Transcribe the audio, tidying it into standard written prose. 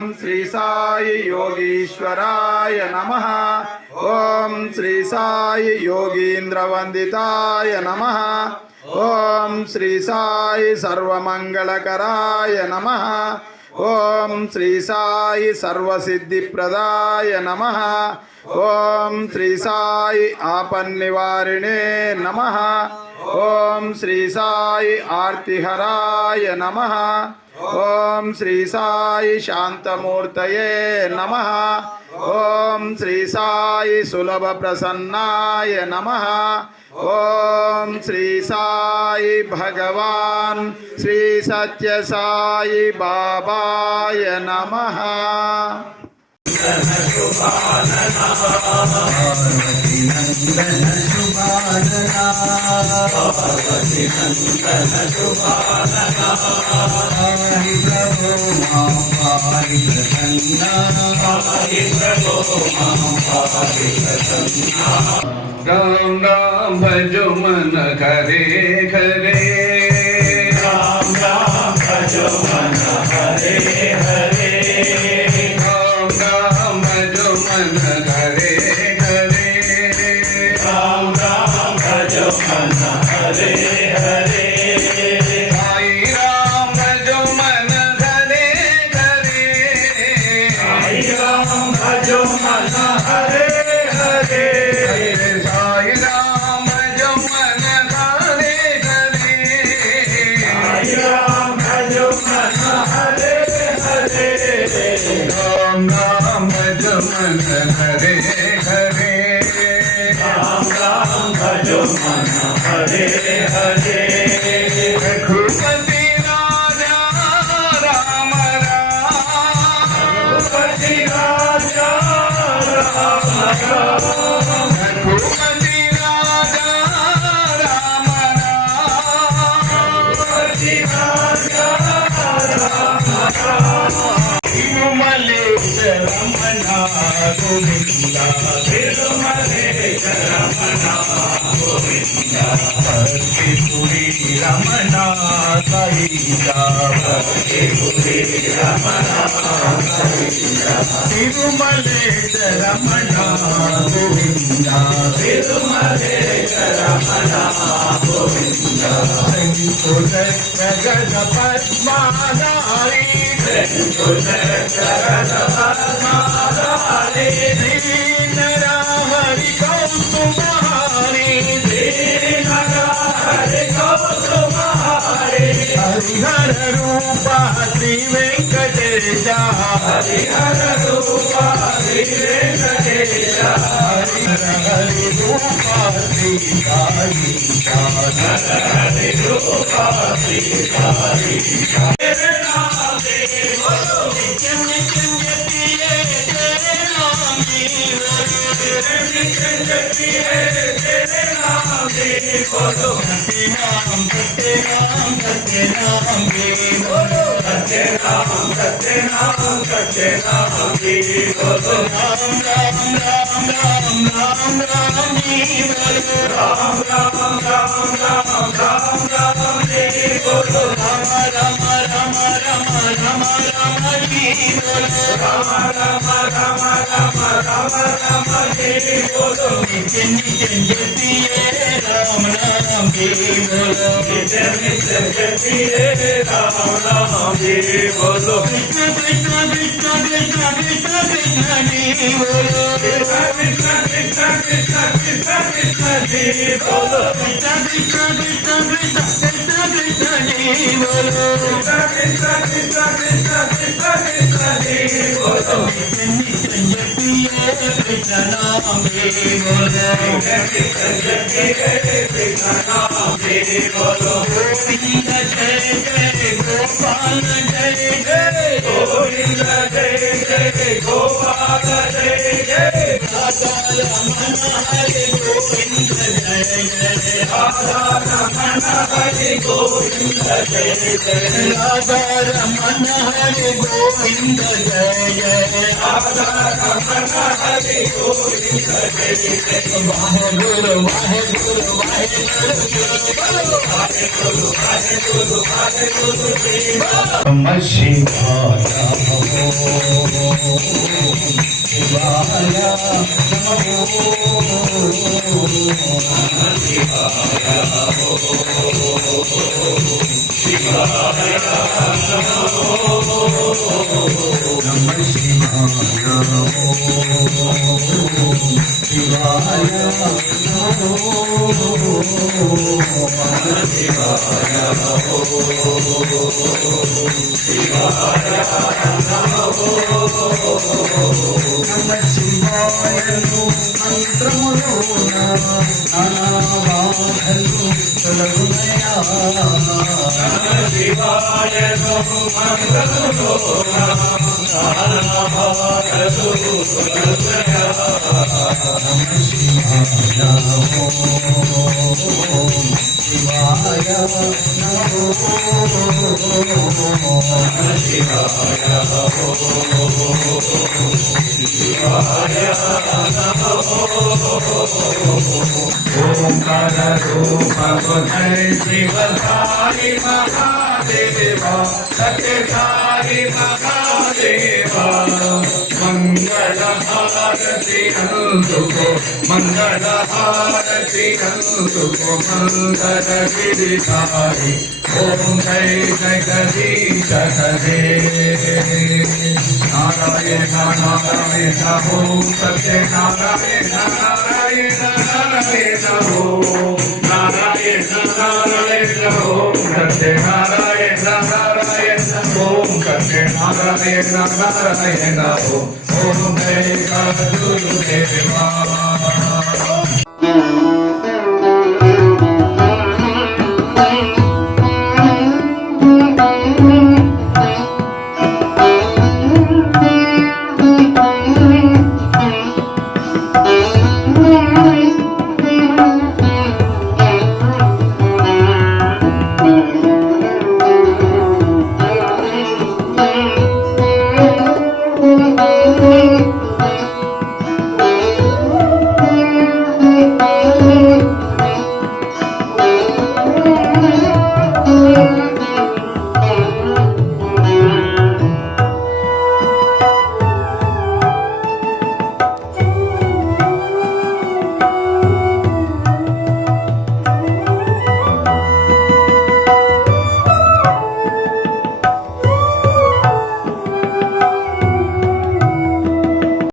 श्री साई योगीश्वराय नमः। ओम श्री साई योगींद्र वंदिताय नमः। ओम श्री साई सर्वमंगलकराय नमः। ओम श्री साई सर्वसिद्धिप्रदाय नमः। ओम श्री साई आपन्निवारिणे नमः। ओम श्री साई आर्तिहराय नमः। ओम श्री साई शांतमूर्तये नमः। ओम श्री साई सुलभ प्रसन्नाय नमः। ओम श्री साई भगवान श्री सत्य साई बाबाय नमः। पार्वती नंदन शुभानना पार्वती नंदन शुभानना पाहि प्रभो मां पाहि प्रसन्ना पाहि प्रभो मां पाहि प्रसन्ना। राम राम भजो मन हरे हरे। राम राम भजो मन हरे हरे। मन हरे हरे। राम राम भजो मन हरे हरे। साई राम भजो मन हरे हरे। साई राम भजो मन हरे हरे। साई राम भजो मन हरे हरे। साई राम भजो मन हरे हरे। राम राम भजो मन हरे हरे। राम राम भजो मन हरे हरे। रघुपति राजा राम राम। रघुपति राजा राम राम। रघुपति राजा राम राम। रघुपति राजा राम राम। तिरुमलेश रमणा गोविंदा तिरुमलेश रमणा गोविंदा भक्तिपुरी रमणा सहिता भक्तिपुरी रमणा सहिता तिरुमलेश रमणा गोविंदा तिरुमलेश रमणा गोविंदा जगद पद्माधारी दीन हरि कौसुमारी हरिहर रूपा श्री वेंकटेशा हरिहर रूपा श्री वेंकटेशा हरि रूपा श्री साई हरि रूपा श्री साई। गोपाल जय जय गोपाल जय जय। राधा रमण हरे गोविंद जय जय राधा रमण हरे गोविंद जय जय राधा रमण हरे गोविंद जय जय राधा रमण हरे गोविंद जय जय वाहेगुरु वाहेगुरु वाहेगुरु वाहेगुरु वाहेगुरु वाहेगुरु नमः शिवाय शिवाय नमो శివాయను మంత్రములోన నానాబాధలు తొలగునయా శివాయను మంత్రములోన నానాబాధలు తొలగునయా శివాయ నమో ओंकार रूप जय शिवधारी महादेव सत्यधारी महादेव मंगल हारति नंदुको मंगल हारति नंदुको मंगल गिरिधारी ओम जय जगदीश हरे नारायण नारायण ओम सत्यनारायण नारायण नारायण ओम नारायण नारायण ओम सत्यनारायण नारायण ओम सत्यनारायण नारायण ओम जय गुरुदेवा